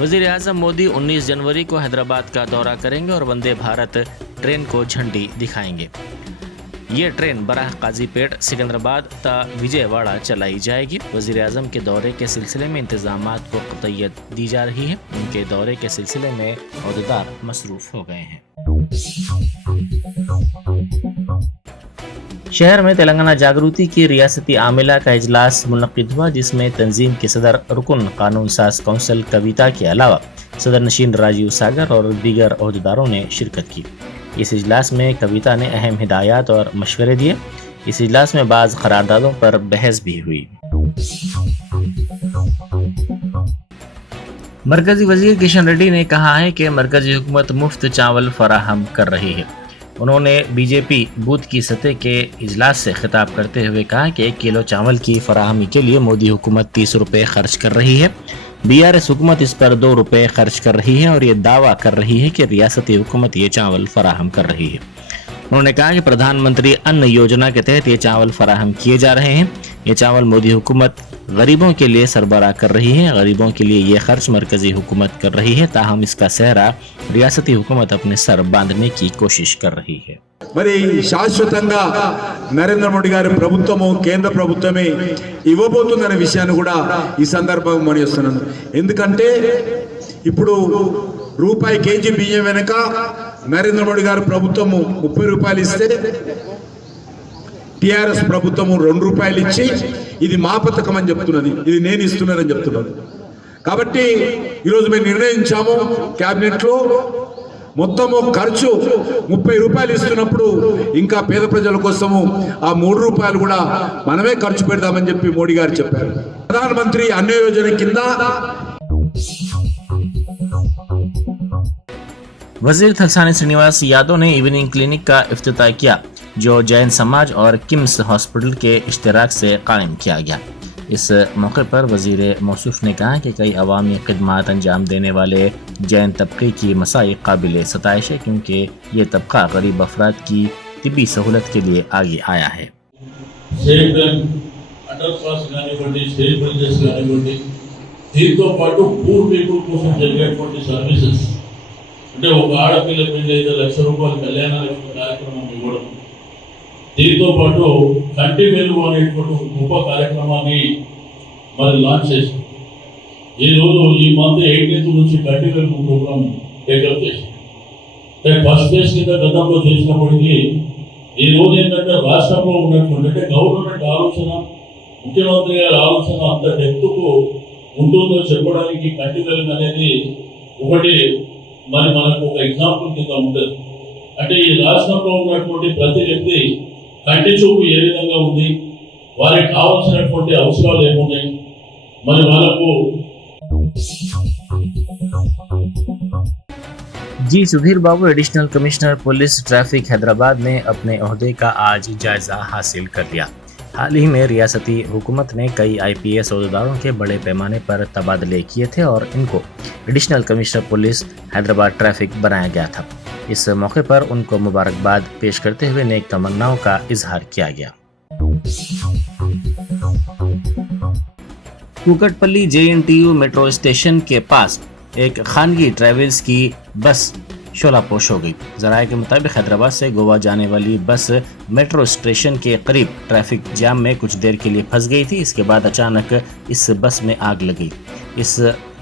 वज़ीर आज़म मोदी 19 जनवरी को हैदराबाद का दौरा करेंगे और वंदे भारत ट्रेन को झंडी दिखाएंगे। ये ट्रेन बराह काजीपेट सिकंदराबाद ता विजयवाड़ा चलाई जाएगी। वज़ीर आज़म के दौरे के सिलसिले में इंतजामात को क़तइयत दी जा रही है। उनके दौरे के सिलसिले में अहदेदार मसरूफ़ हो गए हैं। शहर में तेलंगाना जागृति की रियासती आमिला का इजलास मुनक्किद हुआ, जिसमें तंजीम के सदर रुकन कानून साज कौंसिल कविता के अलावा सदर नशीन राजीव सागर और दीगर अहदेदारों ने शिरकत की। इस इजलास में कविता ने अहम हिदायत और मशवरे दिए। इस इजलास में बाज़ करारदादों पर बहस भी हुई। मरकजी वजीर किशन रेड्डी ने कहा है कि मरकजी हुकूमत मुफ्त चावल फराहम कर रही है। उन्होंने बीजेपी बूथ की सतह के इजलास से खिताब करते हुए कहा कि 1 किलो चावल की फराहमी के लिए मोदी हुकूमत 30 रुपये खर्च कर रही है। BRS हुकूमत इस पर 2 रुपये खर्च कर रही है और ये दावा कर रही है कि रियासती हुकूमत ये चावल फराहम कर रही है। उन्होंने कहा कि प्रधानमंत्री अन्न योजना के तहत ये चावल फराहम किए जा रहे हैं। ये चावल मोदी हुकूमत गरीबों के लिए सरबराह कर रही है। गरीबों के लिए ये खर्च मरकजी हुकूमत कर रही है, ताहम इसका सेहरा रियासती हुकूमत अपने सर बांधने की कोशिश कर रही है। మరి శాశ్వతంగా నరేంద్ర మోడీ గారి ప్రభుత్వము కేంద్ర ప్రభుత్వమే ఇవ్వబోతుందనే విషయాన్ని కూడా ఈ సందర్భంగా మనవిస్తున్నాను. ఎందుకంటే ఇప్పుడు రూపాయి కేజీ బియ్యం వెనక నరేంద్ర మోడీ గారి ప్రభుత్వము 30 రూపాయలు ఇస్తే టిఆర్ఎస్ ప్రభుత్వము 2 రూపాయలు ఇచ్చి ఇది మా పథకం అని చెప్తున్నది, ఇది నేను ఇస్తున్నానని చెప్తున్నాను. కాబట్టి ఈరోజు మేము నిర్ణయించాము క్యాబినెట్ లో మొత్తము ఖర్చు 30 రూపాయలు ఇస్తున్నప్పుడు ఇంకా పేద ప్రజల కోసము ఆ 3 రూపాయలు కూడా మనమే ఖర్చు పెడదామని చెప్పి మోడీ గారు చెప్పారు. ప్రధానమంత్రి అన్న యోజన కింద वजीर थलसानी श्रीनिवास यादव ने इवनिंग क्लिनिक का इफ्तिताह किया, जो जैन समाज और किम्स हॉस्पिटल के इश्तराक से कायम किया गया। इस मौके पर वजीर मौसूफ ने कहा कि कई अवामी खिदमात अंजाम देने वाले जैन तबके की मसाइल काबिल सताइश है, क्योंकि ये तबका गरीब अफराद की तिब्बी सहूलत के लिए आगे आया है। దీంతో పాటు పూర్ పీపుల్ కోసం జరిగేటువంటి సర్వీసెస్ అంటే ఒక ఆడపిల్ల పెళ్లి అయితే ₹1,00,000 కళ్యాణ లక్ష్మి కార్యక్రమం ఇవ్వడం, దీంతో పాటు కంటి వెలుగు అనేటువంటి గొప్ప కార్యక్రమాన్ని మరి లాంచ్ చేసింది. ఈరోజు ఈ మంత్ 18th నుంచి కంటి వెలుగు ప్రోగ్రామ్ టేకప్ చేసింది. ఫస్ట్ ఫేజ్ కింద గతంలో చేసినప్పటికీ ఈ రోజు ఏంటంటే రాష్ట్రంలో ఉన్నటువంటి అంటే గవర్నమెంట్ ఆలోచన, ముఖ్యమంత్రి గారి ఆలోచన అంత డెప్త్కు ఉంటుందో చెప్పడానికి కంటి వెలుగు అనేది ఒకటి మరి మనకు ఒక ఎగ్జాంపుల్ కింద ఉంటుంది. అంటే ఈ రాష్ట్రంలో ఉన్నటువంటి ప్రతి వ్యక్తి కంటి చూపు ఏ విధంగా ఉంది, వారికి కావాల్సినటువంటి అవసరాలు ఏమున్నాయి, మరి వాళ్ళకు ji Sudhir Babu additional commissioner police traffic Hyderabad ने अपने ओहदे का आज जायजा हासिल कर लिया। हाल ही में रियासती हुकूमत ने कई IPS अहदेदारों के बड़े पैमाने पर तबादले किए थे और इनको additional commissioner police Hyderabad traffic बनाया गया था। इस मौके पर उनको मुबारकबाद पेश करते हुए नेक तमन्नाओं का इजहार किया गया। कुकटपल्ली JNTU मेट्रो स्टेशन के पास एक खानगी ट्रेवल्स की बस शोलापोश हो गई। ज़राए के मुताबिक हैदराबाद से गोवा जाने वाली बस मेट्रो स्टेशन के करीब ट्रैफिक जाम में कुछ देर के लिए फंस गई थी। इसके बाद अचानक इस बस में आग लगी। इस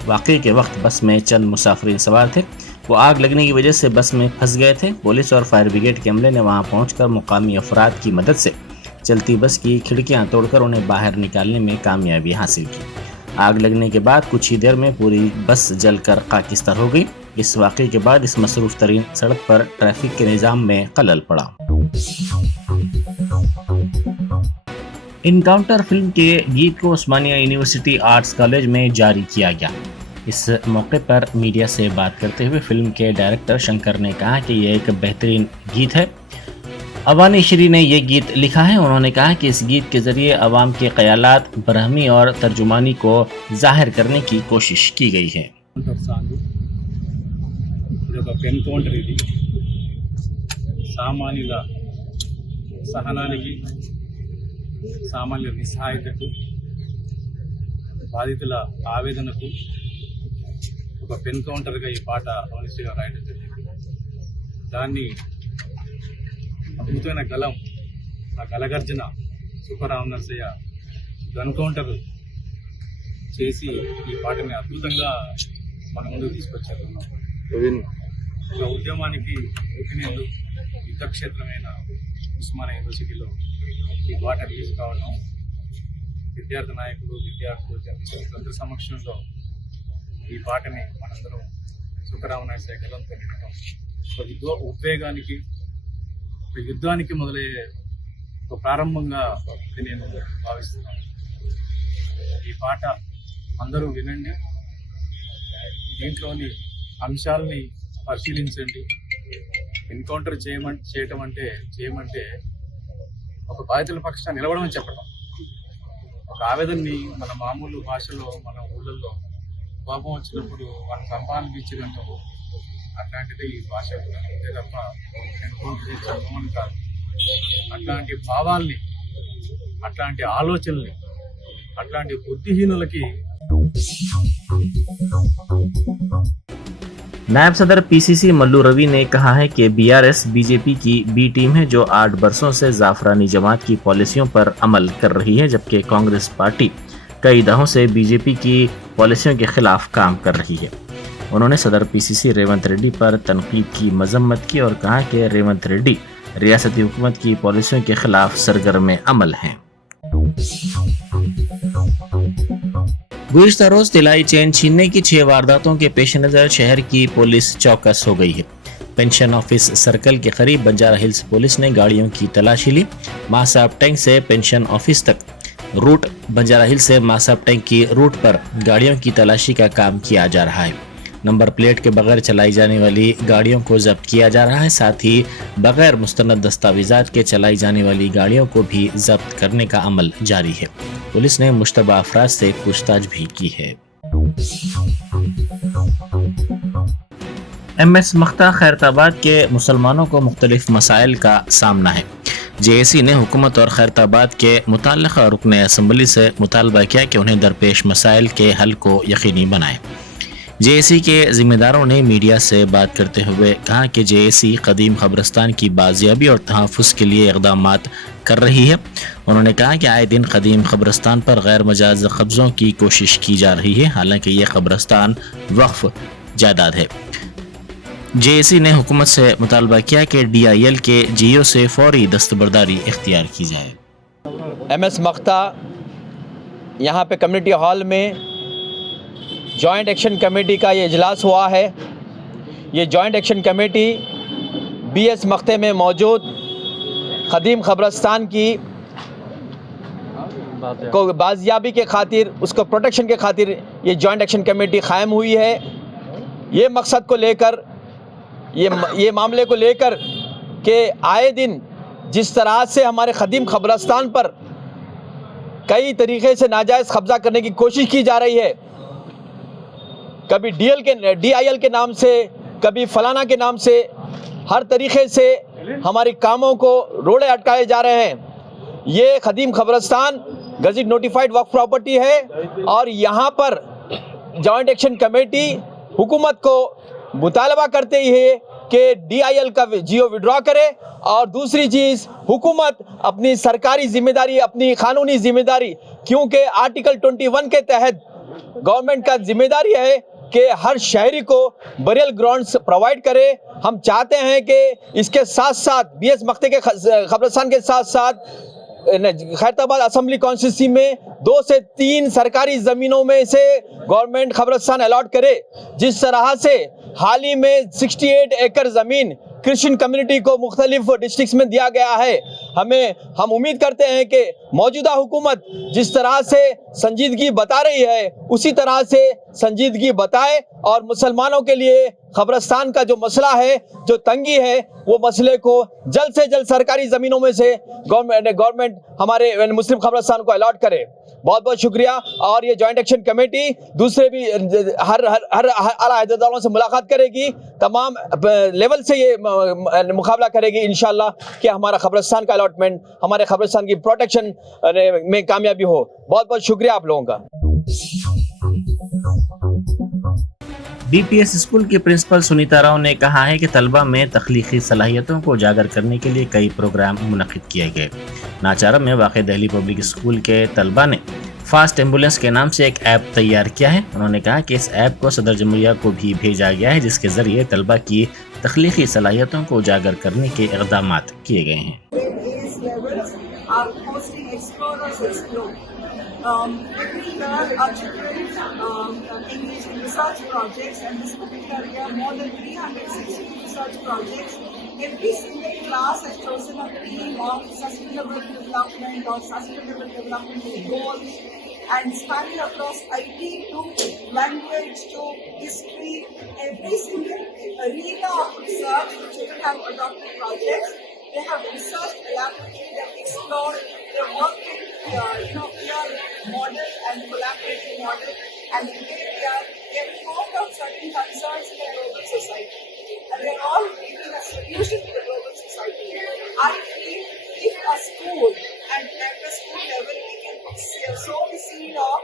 वाक़े के वक्त बस में चंद मुसाफिरीन सवार थे। वो आग लगने की वजह से बस में फंस गए थे। पुलिस और फायर ब्रिगेड के अमले ने वहां पहुंचकर मुकामी अफराद की मदद से चलती बस की खिड़कियां तोड़कर उन्हें बाहर निकालने में कामयाबी हासिल की। आग लगने के बाद कुछ ही देर में पूरी बस जलकर खाकिस्तान हो गई। इस वाक़े के बाद इस मसरूफ़ तरीन सड़क पर ट्रैफिक के निज़ाम में खलल पड़ा। इनकाउंटर फिल्म के गीत को उस्मानिया यूनिवर्सिटी आर्ट्स कॉलेज में जारी किया गया। इस मौके पर मीडिया से बात करते हुए फिल्म के डायरेक्टर शंकर ने कहा कि यह एक बेहतरीन गीत है। अवानी श्री ने यह गीत लिखा है। उन्होंने कहा कि इस गीत के ज़रिए अवाम के ख्यालात, बरहमी और तर्जुमानी को ज़ाहिर करने की कोशिश की गई है। సామాన్యుల సహనానికి, సామాన్యుల నిస్సహాయతకు, బాధితుల ఆవేదనకు ఒక పెన్ కౌంటర్గా ఈ పాట అవనిసిగా రాయడం జరిగింది. దాన్ని అద్భుతమైన గలం, ఆ గలగర్జన సుబ్బరామ నరసయ్య గన్ కౌంటర్ చేసి ఈ పాటని అద్భుతంగా మన ముందుకు తీసుకొచ్చారు. ఒక ఉద్యమానికి పుట్టినేళ్ళు యుద్ధక్షేత్రమైన ఉస్మానియా యూనివర్సిటీలో ఈ పాట రిలీజ్ కావడం, విద్యార్థి నాయకులు, విద్యార్థులు, జర్నలిస్టులందరి సమక్షంలో ఈ పాటని మనందరం సుబ్బరామ నరసయ్య గలంతో వినడం ఒక ఉద్వేగానికి, ఒక యుద్ధానికి మొదలయ్యే ఒక ప్రారంభంగా నేను భావిస్తున్నాను. ఈ పాట అందరూ వినండి, దీంట్లోని అంశాలని పరిశీలించండి. ఎన్కౌంటర్ చేయమంటే ఒక బాధితుల పక్షాన నిలవడమని చెప్పడం, ఒక ఆవేదనని మన మామూలు భాషలో మన ఊళ్ళల్లో కోపం వచ్చినప్పుడు వాళ్ళ సంపాదించినట్టు అట్లాంటిది ఈ భాష కూడా అంతే తప్ప ఎన్కౌంటర్ చెప్పమని కాదు. అట్లాంటి భావాల్ని, అట్లాంటి ఆలోచనల్ని, అట్లాంటి బుద్ధిహీనులకి नायब सदर पीसीसी मल्लू रवि ने कहा है कि बीआरएस बीजेपी की बी टीम है जो 8 बरसों से जाफरानी जमात की पॉलिसियों पर अमल कर रही है, जबकि कांग्रेस पार्टी कई दहाकों से बीजेपी की पॉलिसियों के खिलाफ काम कर रही है। उन्होंने सदर पीसीसी रेवंत रेड्डी पर तनकीद की मजम्मत की और कहा कि रेवंत रेड्डी रियासती हुकूमत की पॉलिसियों के खिलाफ सरगर्म अमल हैं। गुज़िश्ता रोज तिलाई चेन छीनने की 6 वारदातों के पेश नज़र शहर की पुलिस चौकस हो गई है। पेंशन ऑफिस सर्कल के करीब बंजारा हिल्स पुलिस ने गाड़ियों की तलाशी ली। मासाब टैंक से पेंशन ऑफिस तक रूट, बंजारा हिल्स से मासाब टैंक की रूट पर गाड़ियों की तलाशी का काम किया जा रहा है। नंबर प्लेट के बगैर चलाई जाने वाली गाड़ियों को जब्त किया जा रहा है, साथ ही बगैर मुस्तनद दस्तावेजात के चलाई जाने वाली गाड़ियों को भी जब्त करने का अमल जारी है। पुलिस ने मुश्तबा अफराद से पूछताछ भी की है। MS मख्ता खैरताबाद के मुसलमानों को मुख्तलिफ मसाइल का सामना है। JAC ने हुकूमत और खैरताबाद के मुताल्लिक़ा रुकन असम्बली से मुतालबा किया कि उन्हें दरपेश मसाइल के हल को यकीनी बनाएं। JAC के ज़िम्मेदारों ने मीडिया से बात करते हुए कहा कि JAC कदीम ख़ब्रस्तान की बाजियाबी और तहफ़्फ़ुज़ के लिए इक़दामात कर रही है। उन्होंने कहा कि आए दिन कदीम ख़ब्रस्तान पर गैर मजाज कब्ज़ों की कोशिश की जा रही है, हालांकि ये क़ब्रस्तान वक्फ़ जायदाद है। JAC ने हुकूमत से मुतालबा किया कि DIL के GO से फौरी दस्तबरदारी इख्तियार की जाए। MS मख्ता यहाँ पे कम्युनिटी हॉल में जॉइंट एक्शन कमेटी का ये इजलास हुआ है। ये जॉइंट एक्शन कमेटी BS मख्ते में मौजूद क़दीम ख़ब्रस्तान की को बाजियाबी के खातिर, उसको प्रोटेक्शन के खातिर ये जॉइंट एक्शन कमेटी क़ायम हुई है। ये मकसद को लेकर, ये मामले को लेकर कि आए दिन जिस तरह से हमारे क़दीम ख़ब्रस्तान पर कई तरीक़े से नाजायज़ कब्ज़ा करने की कोशिश की जा रही है, कभी DIL के नाम से, कभी फलाना के नाम से, हर तरीक़े से हमारे कामों को रोड़े अटकाए जा रहे हैं। ये क़दीम ख़ब्रस्तान गज़ेट नोटिफाइड वक्फ प्रॉपर्टी है और यहाँ पर जॉइंट एक्शन कमेटी हुकूमत को मुतालबा करते ही है कि DIL का GO विड्रॉ करे, और दूसरी चीज़ हुकूमत अपनी सरकारी ज़िम्मेदारी, अपनी क़ानूनी ज़िम्मेदारी, क्योंकि आर्टिकल 21 के तहत गवर्नमेंट का ज़िम्मेदारी है कि हर शहरी को बरियल ग्राउंड्स प्रोवाइड करे। हम चाहते हैं कि इसके साथ साथ BS मख्ते के ख़ब्रस्तान के साथ साथ खैरताबाद असम्बली कॉन्स्टिट्यूंसी में 2 से 3 सरकारी ज़मीनों में से गवर्नमेंट ख़ब्रस्तान अलॉट करे। जिस तरह से हाल ही में 68 एकड़ ज़मीन क्रिश्चियन कम्युनिटी को मुख्तलिफ डिस्ट्रिक्ट्स में दिया गया है। हम उम्मीद करते हैं कि मौजूदा हुकूमत जिस तरह से संजीदगी बता रही है, उसी तरह से संजीदगी बताए और मुसलमानों के लिए ख़ब्रस्तान का जो मसला है, जो तंगी है, वो मसले को जल्द से जल्द सरकारी ज़मीनों में से गवर्नमेंट हमारे मुस्लिम ख़ब्रस्तान को अलॉट करे। बहुत बहुत शुक्रिया। और ये जॉइंट एक्शन कमेटी दूसरे भी हर आला अहदेदारों से मुलाकात करेगी, तमाम लेवल से ये मुकाबला करेगी इंशाअल्लाह कि हमारा ख़ब्रस्तान का अलॉटमेंट, हमारे ख़ब्रस्तान की प्रोटेक्शन में कामयाबी हो। बहुत बहुत शुक्रिया आप लोगों का। BPS स्कूल की प्रिंसिपल सुनीता राव ने कहा है कि तलबा में तख्लीकी सलाहियतों को उजागर करने के लिए कई प्रोग्राम मुनक्किद किए गए। नाचारम में वाक़ दिल्ली पब्लिक स्कूल के तलबा ने फास्ट एम्बुलेंस के नाम से एक ऐप तैयार किया है। उन्होंने कहा कि इस ऐप को सदर जमहूरिया को भी भेजा गया है, जिसके ज़रिए तलबा की तख्लीकी सलाहियतों को उजागर करने के इक़दाम किए गए हैं। Are hosting Explorers Explore. Every year our children engage in research projects, and this particular year more than 360 research projects. Every single class has chosen a theme of sustainable development or sustainable development goals, and spanning across IT to language to history. Every single arena of research, the children have adopted projects. They have researched, elaborated, they have explored, they have worked in, peer model and collaborative model, and today they have found out certain concerns in the global society, and they are all giving a solution to the global society. I feel if a school, and at the school level, we can sow the seed of,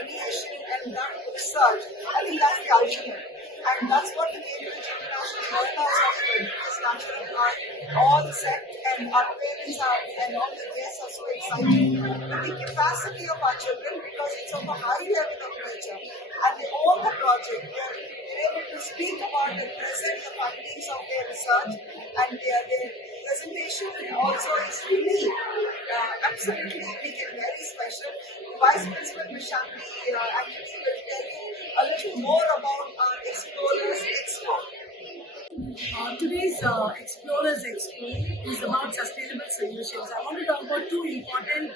ideation and that research, I think that's the ultimate. And that's what the Cambridge International Learners of this natural are all set, and our parents are, and all the guests are so excited with the capacity of our children, because it's of a high level of nature. And they own the project. They're able to speak about the present findings of their research, and their presentation also is really absolutely big and very special. Vice Principal Ms. Shanti Anthony will tell you a little more about our Explorers Expo. Today's Explorers Expo is about sustainable solutions. I want to talk about two important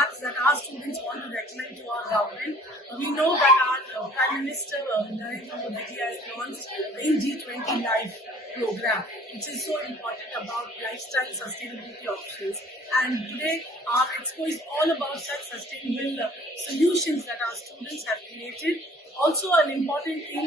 apps that our students want to recommend to our government. We know that our Prime Minister Narendra Modi has launched the G20 Life program, which is so important about lifestyle sustainability options. And today our expo is all about such sustainable solutions that our students have created. Also, an important thing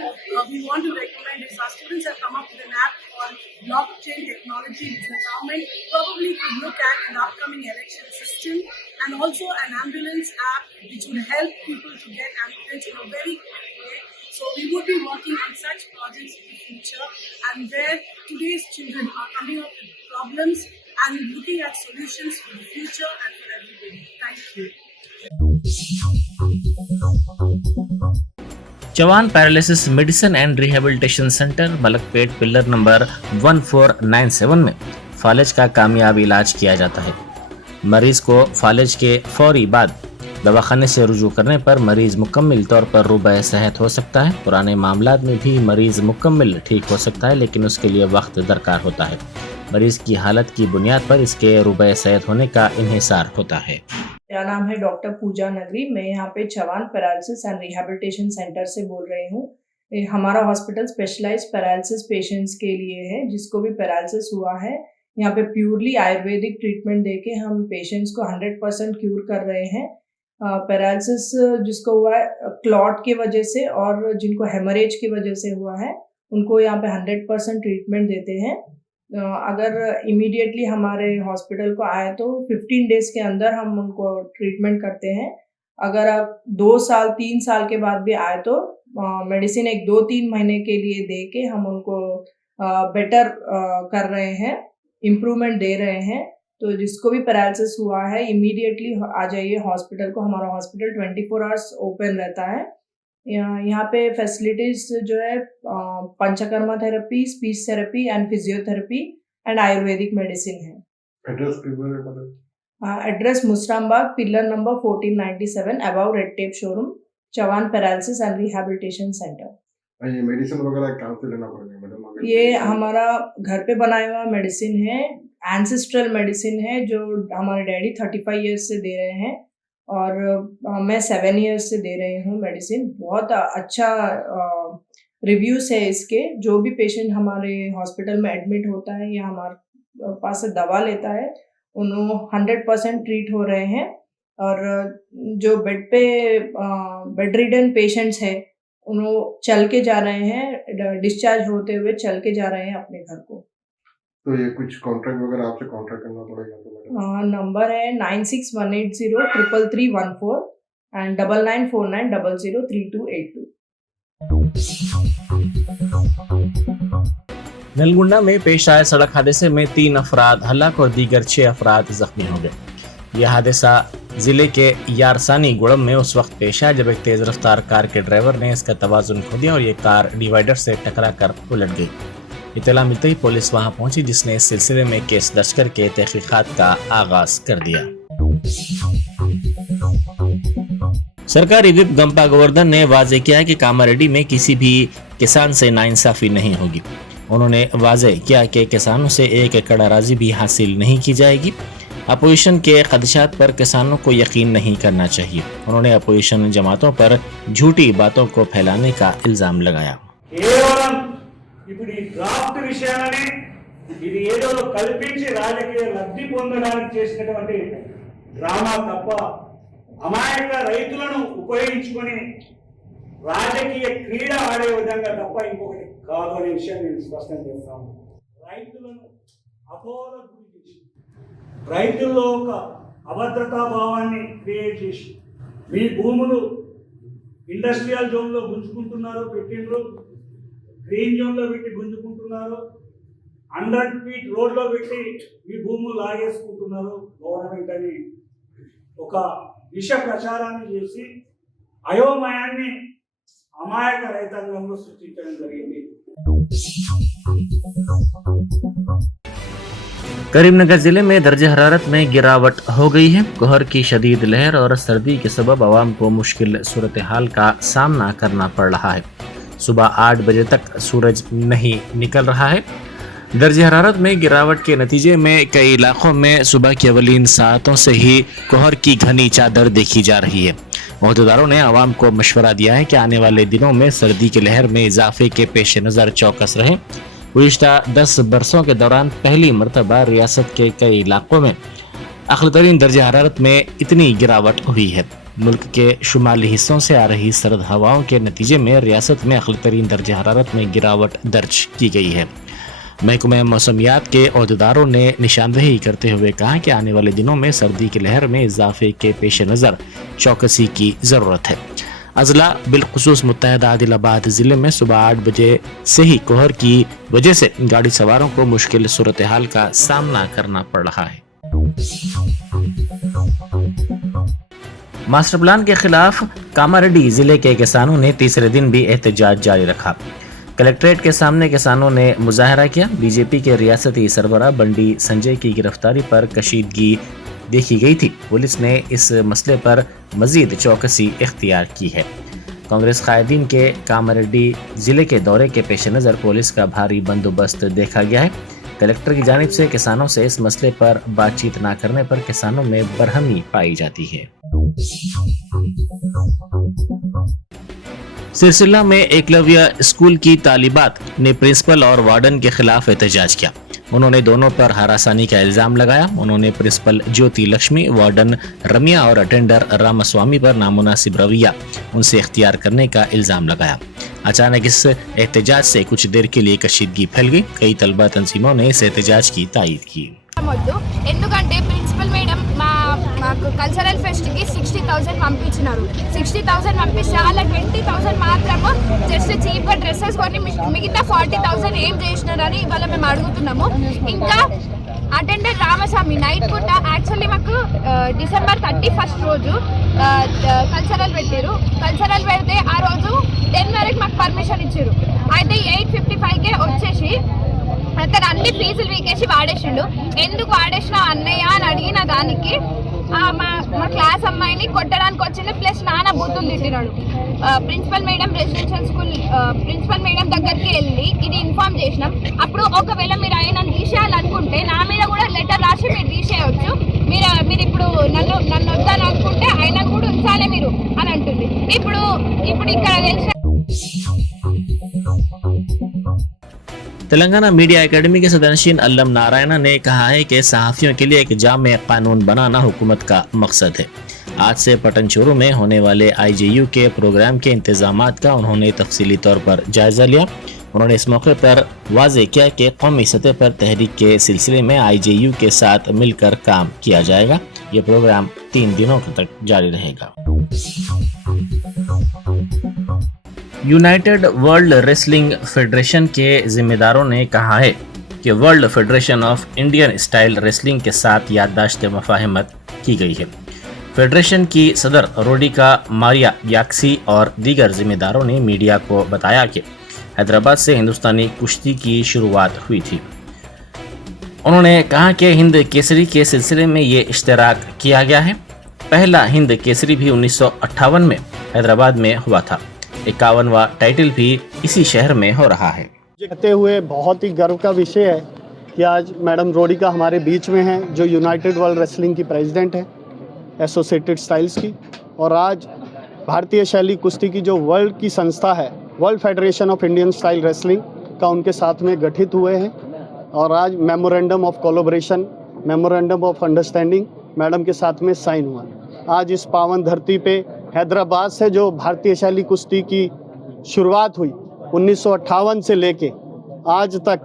we want to recommend is our students have come up with an app called blockchain technology, which the government probably could look at an upcoming election system, and also an ambulance app which would help people to get ambulance in a very quick way. So we would be working on such projects in the future, and where today's children are coming up with problems and looking at solutions for the future and for everybody. Thank you. Chavan paralysis medicine and rehabilitation centre Malakpet pillar number 1497 में फालिज का कामयाब इलाज किया जाता है। मरीज को फालिज के फौरी बाद दवाखाने से रुजू करने पर मरीज मुकम्मल तौर पर रुबा सेहत हो सकता है। पुराने मामलात में भी मरीज मुकम्मल ठीक हो सकता है, लेकिन उसके लिए वक्त दरकार होता है। मरीज की हालत की बुनियाद पर इसके रुबा सेहत होने का इन्हिसार होता है। मेरा नाम है डॉक्टर पूजा नगरी। मैं यहाँ पे चवान पैरालिसिस एंड रिहेबिलिटेशन सेंटर से बोल रही हूँ। हमारा हॉस्पिटल स्पेशलाइज्ड पैरालिसिस पेशेंट्स के लिए है। जिसको भी पैरालिसिस हुआ है, यहाँ पे प्योरली आयुर्वेदिक ट्रीटमेंट देके हम पेशेंट्स को 100% क्यूर कर रहे हैं। पैरालिसिस जिसको हुआ है क्लॉट की वजह से और जिनको हेमरेज की वजह से हुआ है, उनको यहाँ पे 100% ट्रीटमेंट देते हैं। अगर इमीडिएटली हमारे हॉस्पिटल को आए तो 15 डेज के अंदर हम उनको ट्रीटमेंट करते हैं। अगर आप 2 साल 3 साल के बाद भी आए तो मेडिसिन 1-2-3 महीने के लिए दे के हम उनको बेटर कर रहे हैं, इम्प्रूवमेंट दे रहे हैं। तो जिसको भी पैरालिसिस हुआ है इमीडिएटली आ जाइए हॉस्पिटल को। हमारा हॉस्पिटल 24 आवर्स ओपन रहता है। यहाँ पे फैसिलिटीज जो है Panchakarma therapy, speech therapy and physiotherapy and Ayurvedic medicine है। Address Musarambagh pillar number 1497 above red tape showroom, Chavan paralysis and rehabilitation centre. ये मेडिसिन वगैरह कहाँ से लेना पड़ेगा मैडम? ये हमारा घर पे बनाया हुआ मेडिसिन है, एंसेस्ट्रल मेडिसिन है जो हमारे डैडी 35 ईयर्स से दे रहे हैं और मैं 7 ईयर्स से दे रही हूँ मेडिसिन। बहुत अच्छा रिव्यूज़ है इसके। जो भी पेशेंट हमारे हॉस्पिटल में एडमिट होता है या हमारे पास से दवा लेता है, उन्होंने 100% ट्रीट हो रहे हैं। और जो बेड पे बेड रिडन पेशेंट्स हैं, उन्होंने चल के जा रहे हैं, डिस्चार्ज होते हुए चल के जा रहे हैं अपने घर को। तो ये कुछ कॉन्ट्रैक्ट वगैरह आपसे कॉन्ट्रैक्ट करना पड़ेगा तो मैडम? नंबर है 9618033314 एंड 9949003282। नलगुंडा में पेश आए सड़क हादसे में 3 अफराद हलाक और दीगर 6 अफराद जख्मी हो गए। यह हादसा जिले के यारसानी गुड़म में उस वक्त पेश आया जब एक तेज रफ्तार कार के ड्राइवर ने इसका तवाजुन खो दिया और ये कार डिवाइडर से टकरा कर उलट गई। इत्तला मिलते ही पुलिस वहां पहुंची, जिसने इस सिलसिले में केस दर्ज करके तहकीकात का आगाज कर दिया। सरकारी विप गंपा गोवर्धन ने वाजे किया कि कामारेड्डी में किसी भी किसान से नाइंसाफी नहीं होगी। उन्होंने वाजे किया कि किसानों से एक एकड़ अराजी भी हासिल नहीं की जाएगी। अपोजिशन के खदशात पर किसानों को यकीन नहीं करना चाहिए। उन्होंने अपोजिशन जमातों पर झूठी बातों को फैलाने का इल्जाम लगाया। కేవలం ఇప్పుడు ఈ డ్రాఫ్ట్ విషయాన్ని ఇది ఏదో కల్పించి రాజకీయ లబ్ధి పొందడానికి చేసినటువంటి డ్రామా తప్ప అమాయక రైతులను ఉపయోగించుకొని రాజకీయ క్రీడ ఆడే విధంగా తప్ప ఇంకొకటి కాదు అనే విషయాన్ని నేను స్పష్టం చేస్తాను. రైతులను అపోహలకు గురి చేసి రైతుల్లో ఒక అభద్రతా భావాన్ని క్రియేట్ చేసి మీ భూములు ఇండస్ట్రియల్ జోన్లో గుంజుకుంటున్నారు, పెట్టిండ్రు గ్రీన్ జోన్లో పెట్టి గుంజుకుంటున్నారు, 100 ఫీట్ రోడ్లో పెట్టి మీ భూములు లాగేసుకుంటున్నారు గవర్నమెంట్ అని ఒక విష ప్రచారాన్ని చేసి అయోమయాన్ని అమాయక రైతాంగంలో సృష్టించడం జరిగింది. करीमनगर जिले में दर्जे हरारत में गिरावट हो गई है। कोहर की शदीद लहर और सर्दी के सबब आवाम को मुश्किल सूरत हाल का सामना करना पड़ रहा है। सुबह 8 बजे तक सूरज नहीं निकल रहा है। दर्जे हरारत में गिरावट के नतीजे में कई इलाकों में सुबह की अवलीन सातों से ही कोहर की घनी चादर देखी जा रही है। अहदेदारों ने आवाम को मशवरा दिया है कि आने वाले दिनों में सर्दी की लहर में इजाफे के पेश नज़र चौकस रहें। गुज़िश्ता 10 बरसों के दौरान पहली मरतबा रियासत के कई इलाकों में अक़ल तरीन दर्जे हरारत में इतनी गिरावट हुई है। मुल्क के शुमाली हिस्सों से आ रही सर्द हवाओं के नतीजे में रियासत में अक़ल तरीन दर्जे हरारत में गिरावट दर्ज की गई है। महकमा मौसमियात के अहदेदारों ने निशानदेही करते हुए कहा कि आने वाले दिनों में सर्दी की लहर में इजाफे के पेश नज़र चौकसी की ज़रूरत है। अजला बिलखुसूस मुत्तहदा आदिलाबाद ज़िले में सुबह 8 बजे से ही कोहर की वजह से गाड़ी सवारों को मुश्किल सूरत हाल का सामना करना पड़ रहा है। मास्टर प्लान के खिलाफ कामारेड्डी जिले के किसानों ने तीसरे दिन भी एहतजाज जारी रखा। कलेक्ट्रेट के सामने किसानों ने मुजाहरा किया। बीजेपी के रियासती सरबराह बंडी संजय की गिरफ्तारी पर कशीदगी देखी गई थी। पुलिस ने इस मसले पर मजीद चौकसी इख्तियार की है। कांग्रेस कायदीन के कामारेड्डी जिले के दौरे के पेश नज़र पुलिस का भारी बंदोबस्त देखा गया है। कलेक्टर की जानिब से किसानों से इस मसले पर बातचीत न करने पर किसानों में बरहमी पाई जाती है। सिलसिला में एकलव्य स्कूल की तालिबात ने प्रिंसिपल और वार्डन के खिलाफ एहतजाज किया। उन्होंने दोनों पर हरासानी का इल्ज़ाम लगाया। उन्होंने प्रिंसिपल ज्योति लक्ष्मी, वार्डन रमिया और अटेंडर रामास्वामी पर नामुनासिब रवैया उनसे इख्तियार करने का इल्ज़ाम लगाया। अचानक इस एहतजाज से कुछ देर के लिए कशीदगी फैल गई। कई तलबा तंजीमों ने इस एहतजाज की तायीद की। ఎందుకంటే ప్రిన్సిపల్ మేడం మాకు కల్చరల్ ఫెస్ట్కి 60,000 పంపించినారు. 60,000 పంపిస్తే అలా 20,000 మాత్రము జస్ట్ చీప్గా డ్రెస్సెస్ కొని మిగతా 40,000 ఏం చేసినారని ఇవాళ మేము అడుగుతున్నాము. ఇంకా అటెండర్ రామస్వామి నైట్ పూట యాక్చువల్లీ మాకు డిసెంబర్ 31 రోజు కల్చరల్ పెట్టారు. కల్చరల్ పెడితే ఆ రోజు 10 వరకు మాకు పర్మిషన్ ఇచ్చారు. అయితే 8:55కే వచ్చేసి అతను అన్ని ఫీజులు వీకేసి వాడేసిండు. ఎందుకు వాడేసినా అన్నయ్య అని అడిగిన దానికి మా క్లాస్ అమ్మాయిని కొట్టడానికి వచ్చింది, ప్లస్ నాన్న బూతులు తిట్టినాడు. Principal madam residential school principal madam దగ్గరికి వెళ్ళి ఇది ఇన్ఫార్మ్ చేసినాం. అప్పుడు ఒకవేళ మీరు ఆయన తీసేయాలనుకుంటే నా మీద కూడా లెటర్ రాసి మీరు తీసేయవచ్చు. మీరు ఇప్పుడు నన్ను వద్దని అనుకుంటే ఆయన కూడా ఉంచాలి మీరు అని అంటుంది. ఇప్పుడు ఇక్కడ తెలిసిన तेलंगाना मीडिया एकेडमी के सदनशीन अल्लम नारायण ने कहा है कि सहाफ़ियों के लिए एक जामे कानून बनाना हुकूमत का मकसद है। आज से पटनचोरू में होने वाले IJU के प्रोग्राम के इंतजामात का उन्होंने तफसीली तौर पर जायज़ा लिया। उन्होंने इस मौके पर वाज़े किया कि कौमी सतह पर तहरीक के सिलसिले में IJU के साथ मिलकर काम किया जाएगा। ये प्रोग्राम 3 दिनों तक जारी रहेगा। यूनाइटेड वर्ल्ड रेसलिंग फेडरेशन के जिम्मेदारों ने कहा है कि world federation of Indian style wrestling के साथ याददाश्त मुफाहमत की गई है। फेडरेशन की सदर रोडिका मारिया याक्सी और दीगर जिम्मेदारों ने मीडिया को बताया कि हैदराबाद से हिंदुस्तानी कुश्ती की शुरुआत हुई थी। उन्होंने कहा कि हिंद केसरी के सिलसिले में ये इश्तराक किया गया है। पहला हिंद केसरी भी 1958 में हैदराबाद में हुआ था। 51वां टाइटल भी इसी शहर में हो रहा है। कहते हुए बहुत ही गर्व का विषय है कि आज मैडम रोडिका हमारे बीच में हैं, जो यूनाइटेड वर्ल्ड रेसलिंग की प्रेसिडेंट हैं, एसोसिएटेड स्टाइल्स की, और आज भारतीय शैली कुश्ती की जो वर्ल्ड की संस्था है, world federation of Indian style wrestling का उनके साथ में गठित हुए हैं। और आज memorandum of collaboration, memorandum of understanding madam के साथ में साइन हुआ। आज इस पावन धरती पे हैदराबाद से जो भारतीय शैली कुश्ती की शुरुआत हुई 1958 से लेके आज तक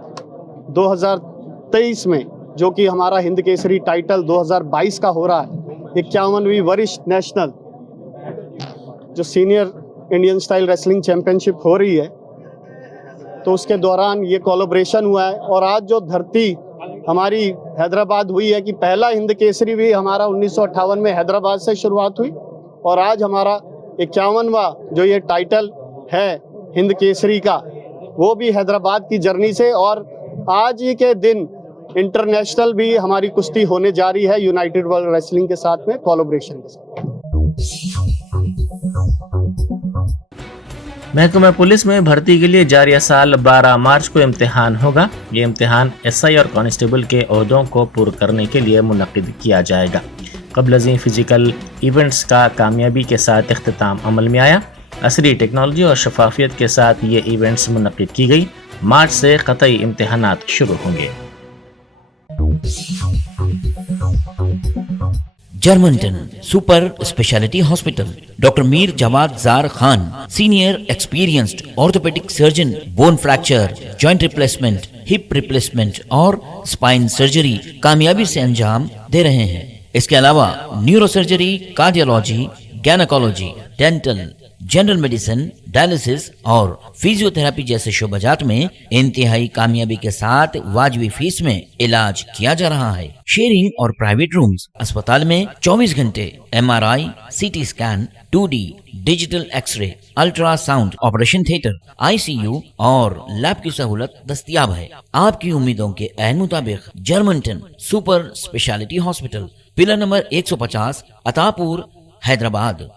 2023 में, जो कि हमारा हिंद केसरी टाइटल 2022 का हो रहा है, 51वीं वरिष्ठ नेशनल जो senior Indian style wrestling championship हो रही है, तो उसके दौरान ये कोलैबोरेशन हुआ है। और आज जो धरती हमारी हैदराबाद हुई है कि पहला हिंद केसरी भी हमारा 1958 में हैदराबाद से शुरुआत हुई, और आज हमारा 51वां जो ये टाइटल है हिंद केसरी का, वो भी हैदराबाद की जर्नी से। और आज ही के दिन इंटरनेशनल भी हमारी कुश्ती होने जा रही है यूनाइटेड वर्ल्ड रेसलिंग के साथ में कोलैबोरेशन के साथ। महकमा पुलिस में भर्ती के लिए जारी साल 12 मार्च को इम्तिहान होगा। ये इम्तिहान एसआई और कांस्टेबल के ओहदों को पूर्ण करने के लिए मुनक्किद किया जाएगा। क़ब्ल फिजिकल इवेंट्स का कामयाबी के साथ इख्तिताम अमल में आया। असरी टेक्नोलॉजी और शफाफियत के साथ ये इवेंट्स मुनक्किद की गई। मार्च से क़तई इम्तिहानात शुरू होंगे। Germanten super speciality hospital, doctor Mir Jawad Zar Khan, senior experienced orthopaedic surgeon, bone fracture, joint replacement, hip replacement और स्पाइन सर्जरी कामयाबी से अंजाम दे रहे हैं। इसके अलावा neuro surgery, cardiology, gynaecology, dental, general medicine, dialysis और फिजियोथेरेपी जैसे शोबाजात में इंतहाई कामयाबी के साथ वाजबी फीस में इलाज किया जा रहा है। शेयरिंग और प्राइवेट रूम्स, अस्पताल में 24 घंटे MRI, CT scan, 2D digital x ray, ultrasound, operation theatre, ICU और लैब की सहूलत दस्तयाब है। आपकी उम्मीदों के ऐन मुताबिक Germanten super speciality hospital, pillar number 150, Attapur, Hyderabad.